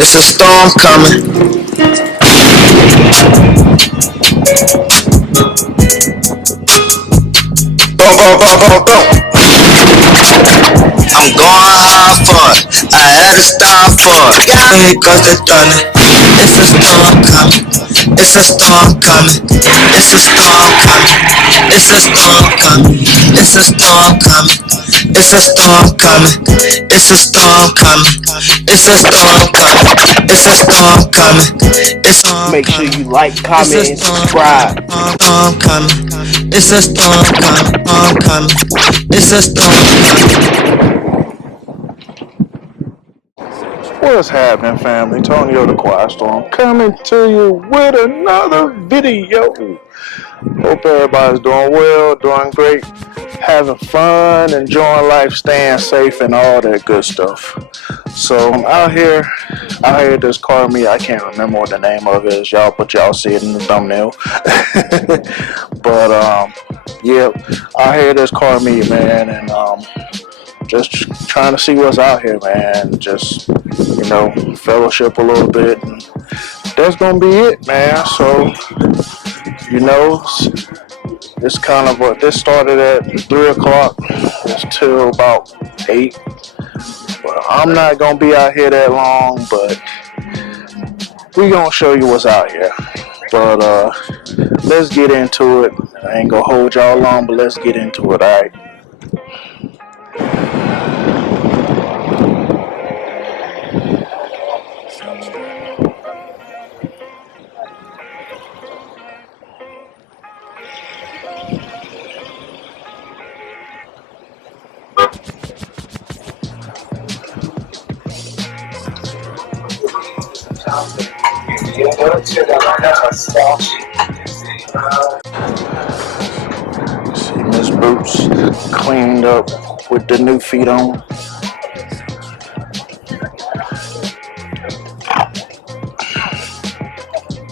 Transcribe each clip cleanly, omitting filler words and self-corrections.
It's a storm coming. Boom, boom, boom, boom, boom. I'm going hard for it. I had to stop for it. Yeah, because they're done it. It's a storm coming. It's a storm coming. It's a storm coming. It's a storm coming. It's a storm coming. It's a storm coming. It's a storm coming. It's a storm coming. It's a storm coming. It's a storm. Make sure you like, comment, and subscribe. Storm coming. It's a storm coming. It's a storm coming. What's happening, family? Tonyo the Quiet Storm coming to you with another video. Hope everybody's doing well, doing great, having fun, enjoying life, staying safe, and all that good stuff. So I'm out here this car meet. I can't remember what the name of it is, but y'all see it in the thumbnail. But yeah, out here this car meet, man, and just trying to see what's out here, man. Just, fellowship a little bit, and that's gonna be it, man. So, it's kind of this started at 3 o'clock. It's till about 8. Well, I'm not gonna be out here that long, but we gonna show you what's out here. But let's get into it. I ain't gonna hold y'all long, but let's get into it, alright? See Miss Boots cleaned up with the new feet on.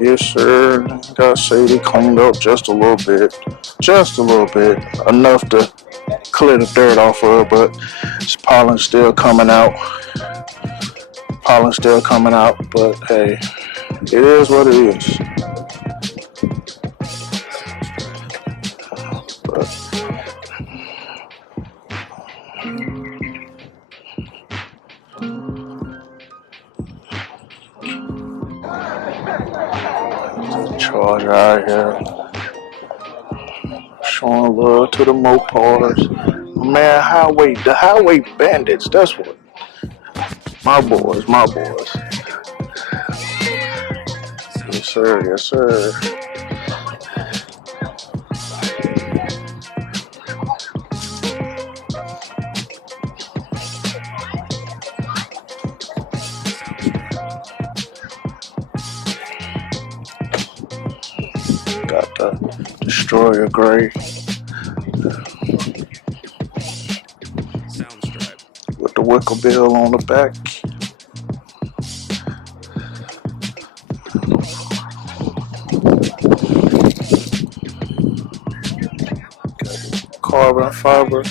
Yes, sir. Got Saddie cleaned up just a little bit, enough to clear the dirt off of her, but pollen's still coming out. But hey, it is what it is. But Charger out here showing love to the Mopars. Man, the highway bandits, that's what. My boys. Yes, sir. Got the Destroyer Gray with the wicker bill on the back. Carbon fiber.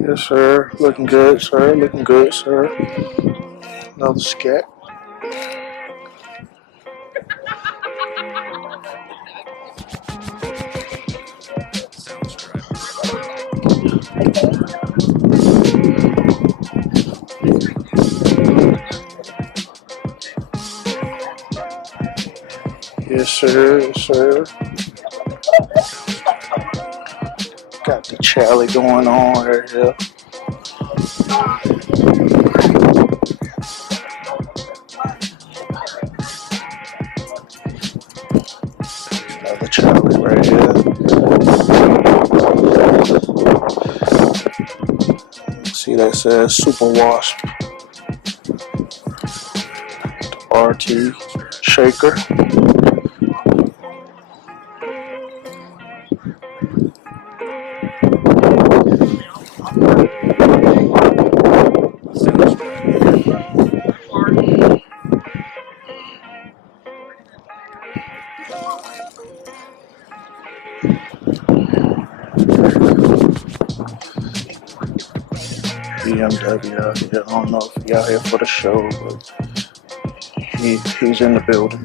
Yes, sir. Looking good, sir. Another scat. Yes, sir. Got the Charlie going on right here. Another Charlie right here. See, that says Super Wasp. The RT shaker. BMW out here. I don't know if he out here for the show, but he's in the building.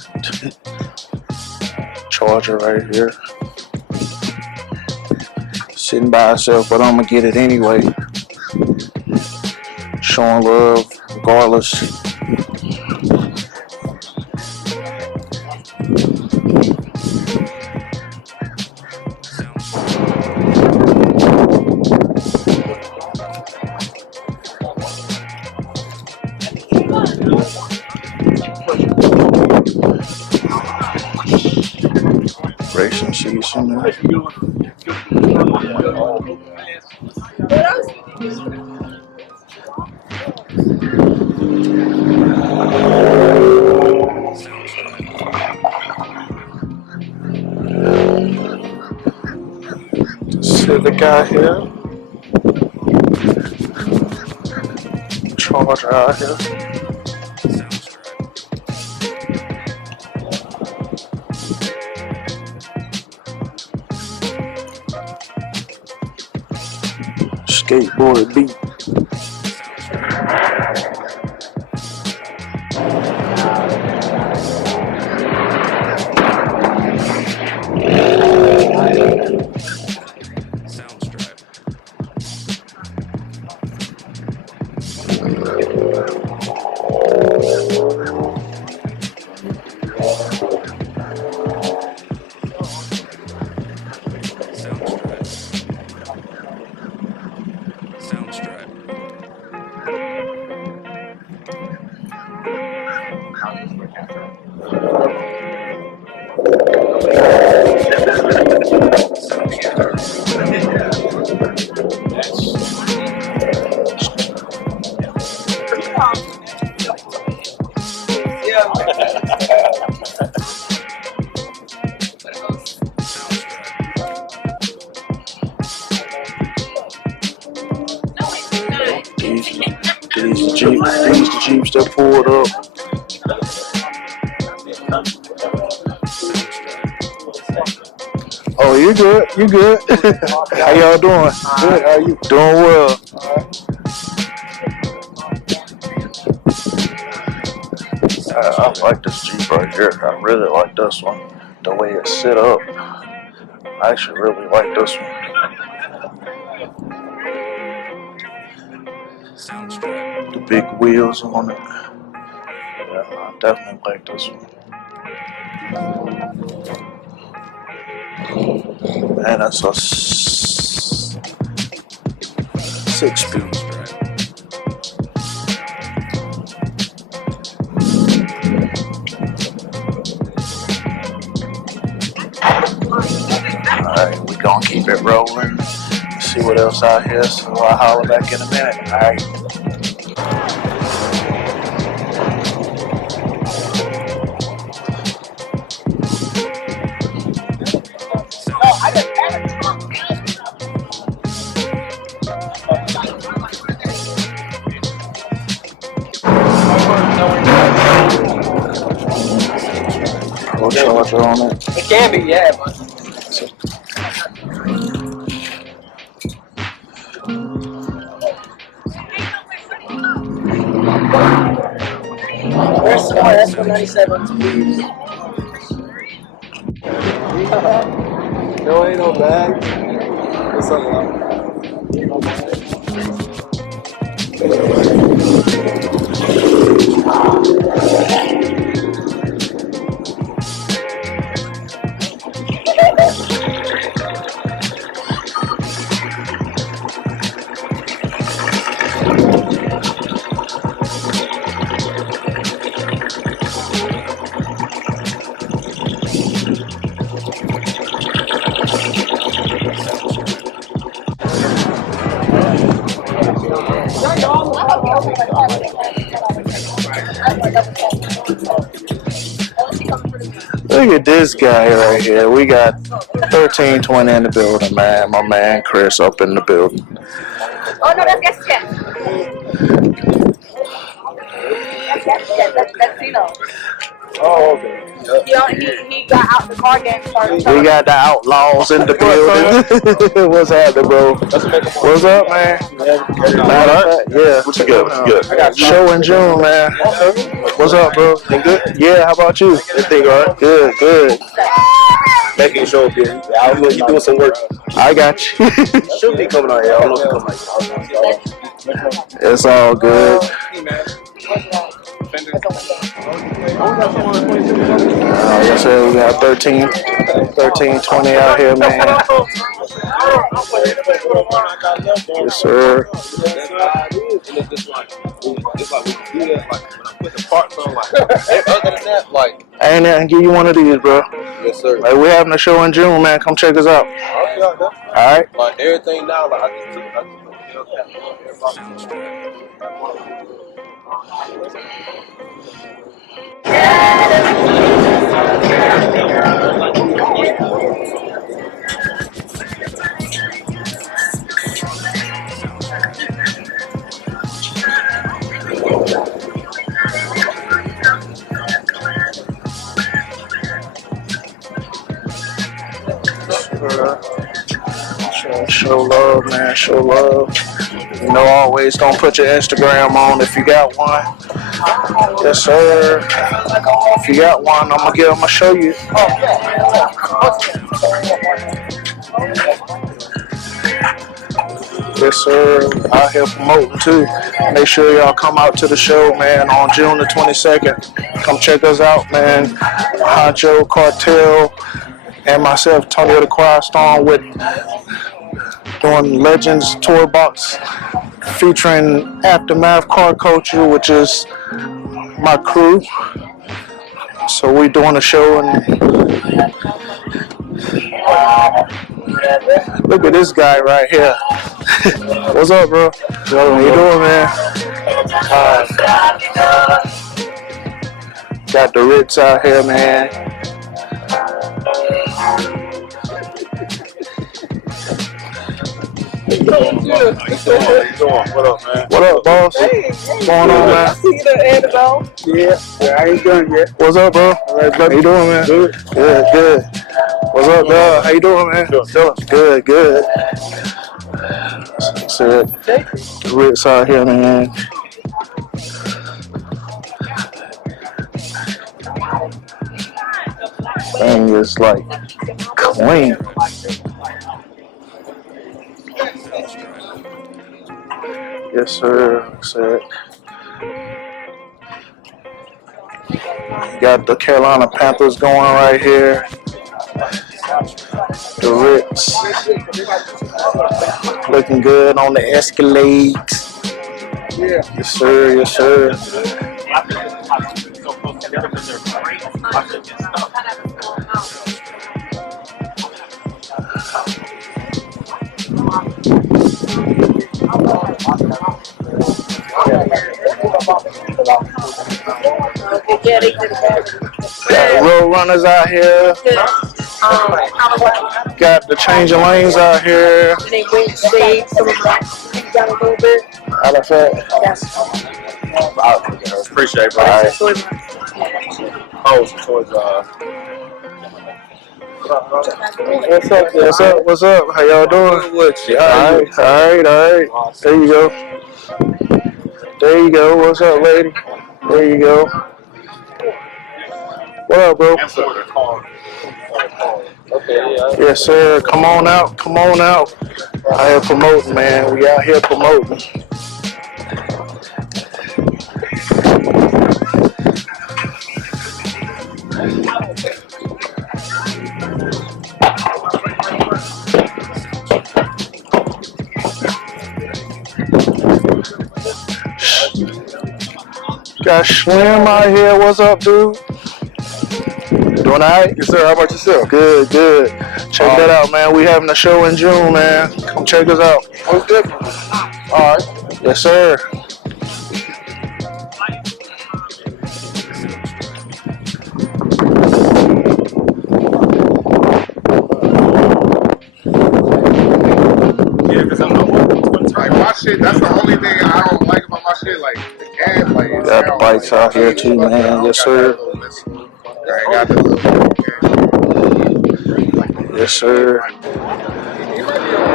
Charger right here. Sitting by herself, but I'm gonna get it anyway. Showing love regardless. Racing season. Civic out here. Charger out here. Skateboard beat. These the Jeeps that pulled up. Oh, you good? You good? How y'all doing? Good. How you doing? Well. I like this Jeep right here. I really like this one. The way it's set up. I actually really like this one. The big wheels on it. Yeah, I definitely like this one. Man, that's a 6-speed. Alright, we gonna keep it rolling. See what else out here, so I'll holler back in a minute. Alright. Pro charger on it. It can be, yeah, but where's some more S197s, please? No, ain't no bag. What's up, man? Look at this guy right here. We got 1320 in the building, man. My man Chris up in the building. Oh no, that's yes. That's Tino. Oh, okay. He got out the car game. We got the outlaws in the building. What's happening, bro? What's up, man? Yeah. What you got? What you got? I got show in June, man. What's up, bro? You good? Yeah. How about you? Everything all right? Good. Good. Making show up here. I don't know if you're doing some work. I got you. Should be coming out here. I don't know if you're coming out here. It's all good. Yes, sir. We got 13, 20 out here, man. Yes, sir. I ain't nothing give you one of these, bro. Yes, sir. Like, we're having a show in June, man. Come check us out. All right. Like everything now, like I just Show love, man. Show love. You know, always gonna put your Instagram on if you got one. Yes, sir. If you got one, I'm gonna show you. Yes, sir. Out here promoting too. Make sure y'all come out to the show, man, on June the 22nd. Come check us out, man. Honcho, Cartel, and myself, Tony the Quiet Storm, with doing Legends Tour Box featuring Aftermath Car Culture, which is my crew. So we doing a show, and look at this guy right here. What's up, bro? How you doing, man? Got the Ritz out here, man. What up, man? What up, boss? What's going on, man? I see the Annabelle. Yeah, I ain't done yet. What's up, bro? How you doing, man? Good. Good. What's up, dog? How you doing, man? Good. So, the Ritz out here, man. Thing is like clean. Yes, sir. Got the Carolina Panthers going right here. The Ritz looking good on the Escalades. Yes, sir. Got road runners out here. Got the changing lanes out here. Out of fact. Appreciate it, bro. What's up? How y'all doing? All right. There you go. What's up, lady? There you go. What up, bro? Yes, sir. Come on out. Out here promoting, man. We out here promoting. Got Slim out here. What's up, dude? Doing all right? Yes, sir. How about yourself? Good. Check that out, man. We having a show in June, man. Come check us out. What's good? All right. Yes, sir. Yeah, because I know like my shit, that's the only thing I don't like about my shit. Like the gas, like Got the bikes out here too, man. Yes, sir. got the little. Yes, sir. He might be on.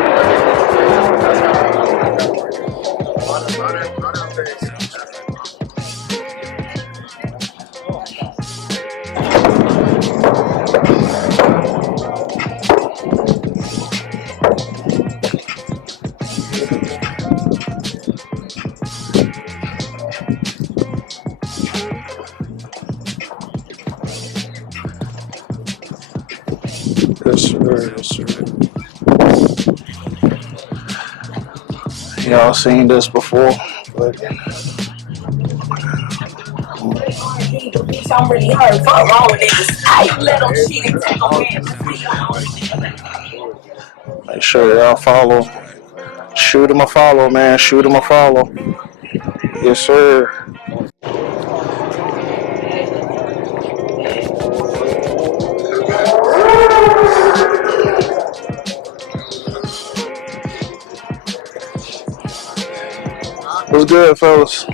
Yes, sir. Yes, sir. Y'all seen this before? But I'm really hurt. Fuck wrong with niggas. I let them cheat and take them in. make sure y'all follow. Shoot him a follow, man. Shoot him a follow. Yes, sir. What's good, fellas?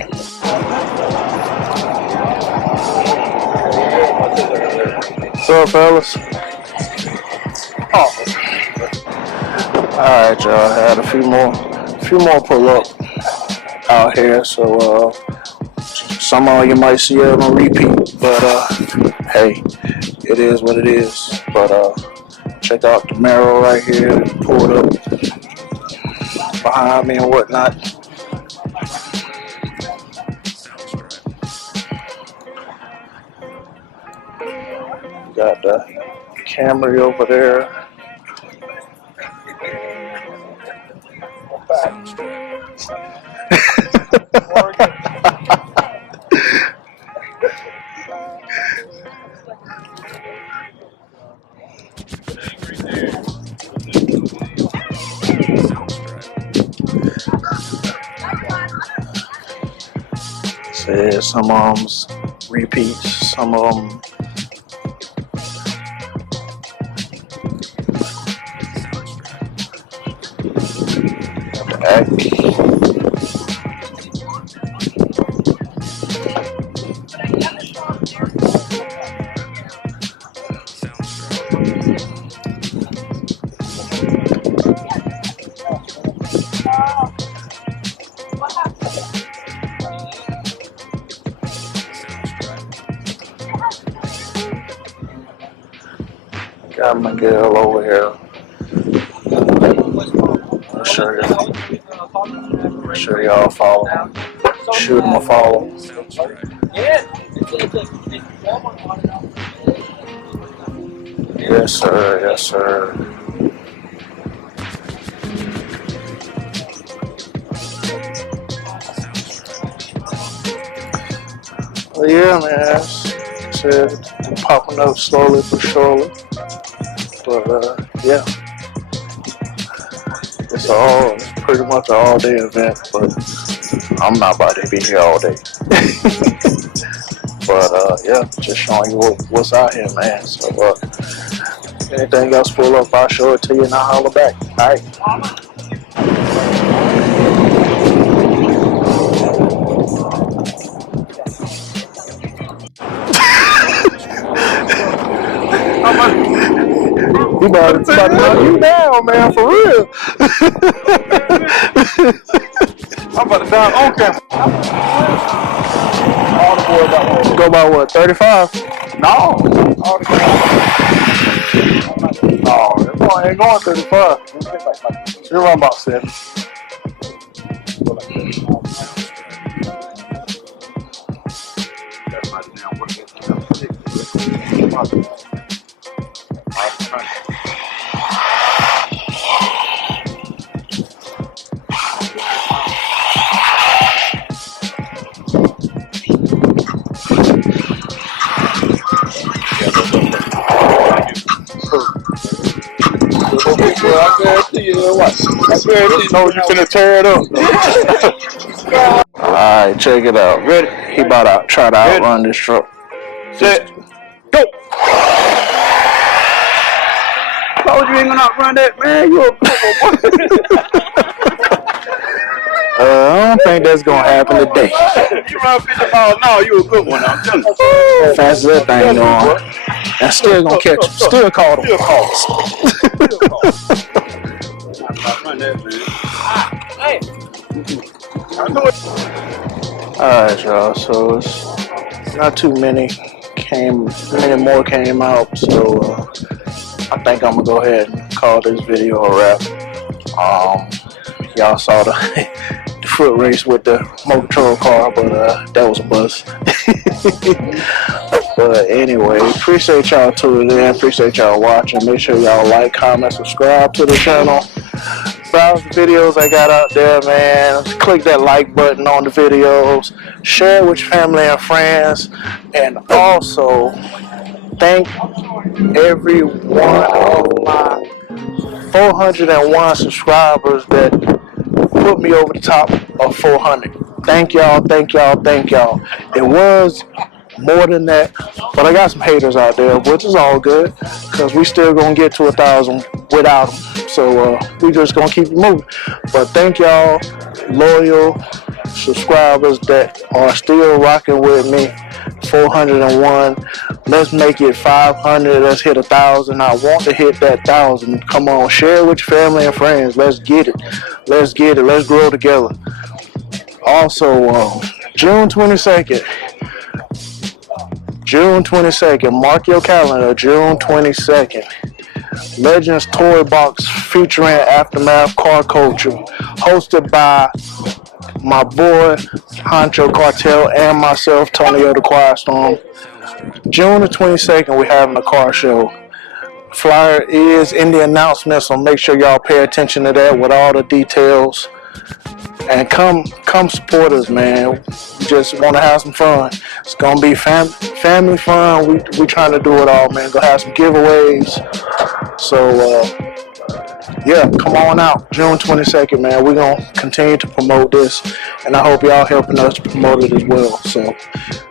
What's up, fellas? Oh. Alright, y'all. Had a few more pull up out here, so some of you might see it on repeat, but hey, it is what it is. But check out the Marrow right here, pulled up behind me and whatnot. Got the Camry over there. Said some of them's repeats, some of them got Miguel over here. Make sure y'all follow him. Shoot him a follow. Yes, sir. Yes, sir. Well, yeah, man. Said popping up slowly but surely. But yeah, it's pretty much an all-day event. But I'm not about to be here all day. But yeah, just showing you what's out here, man. So anything else pull up, I'll show it to you and I'll holler back. All right. He about to knock you down, man, for real. I'm about to die on camera. All the boys got one. Go by what, 35? No. All the boys. No, it ain't going 35. You're around about 7. No, you finna tear it up. Alright, check it out. Ready? He about to try to outrun this truck. Set. Go! Told you ain't gonna outrun that, man. You a good one. I don't think that's gonna happen today. You run 50 miles an hour, you a good one. I'm telling you. Fast as that thing going. and still gonna catch him. Still caught him. Run that, man. Hey. Alright, y'all. So it's not too many more came out. So I think I'm gonna go ahead and call this video a wrap. Y'all saw the foot race with the motor patrol car, but that was a bust. But anyway, appreciate y'all tuning in. Appreciate y'all watching. Make sure y'all like, comment, subscribe to the channel. Browse the videos I got out there, man. Click that like button on the videos. Share with your family and friends. And also, thank every one of my 401 subscribers that put me over the top of 400. Thank y'all, thank y'all, thank y'all. It was more than that, but I got some haters out there, which is all good, because we still gonna get to 1,000 without them. So we just gonna keep it moving. But thank y'all, loyal subscribers that are still rocking with me. 401. Let's make it 500. Let's hit 1,000. I want to hit that 1,000. Come on, share it with your family and friends. Let's get it. Let's get it. Let's grow together. Also, June 22nd. June 22nd. Mark your calendar. June 22nd. Legends Toy Box featuring Aftermath Car Culture, hosted by my boy Honcho Cartel and myself, Tonyo the Quiet Storm. June the 22nd, we're having a car show. Flyer is in the announcement, so make sure y'all pay attention to that with all the details. And come support us, man. We just want to have some fun. It's gonna be family fun. We trying to do it all, man. Gonna have some giveaways. So yeah, come on out, June 22nd, man. We're going to continue to promote this, and I hope y'all helping us promote it as well. So,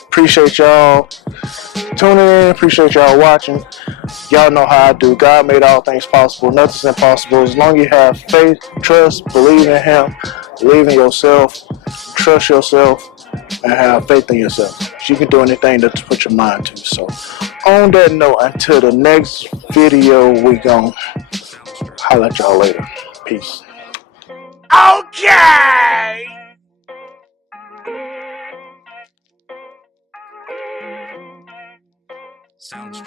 appreciate y'all tuning in. Appreciate y'all watching. Y'all know how I do. God made all things possible. Nothing's impossible. As long as you have faith, trust, believe in Him, believe in yourself, trust yourself, and have faith in yourself. You can do anything to put your mind to. So, on that note, until the next video, we gon' holla at y'all later. Peace. Okay! Strut.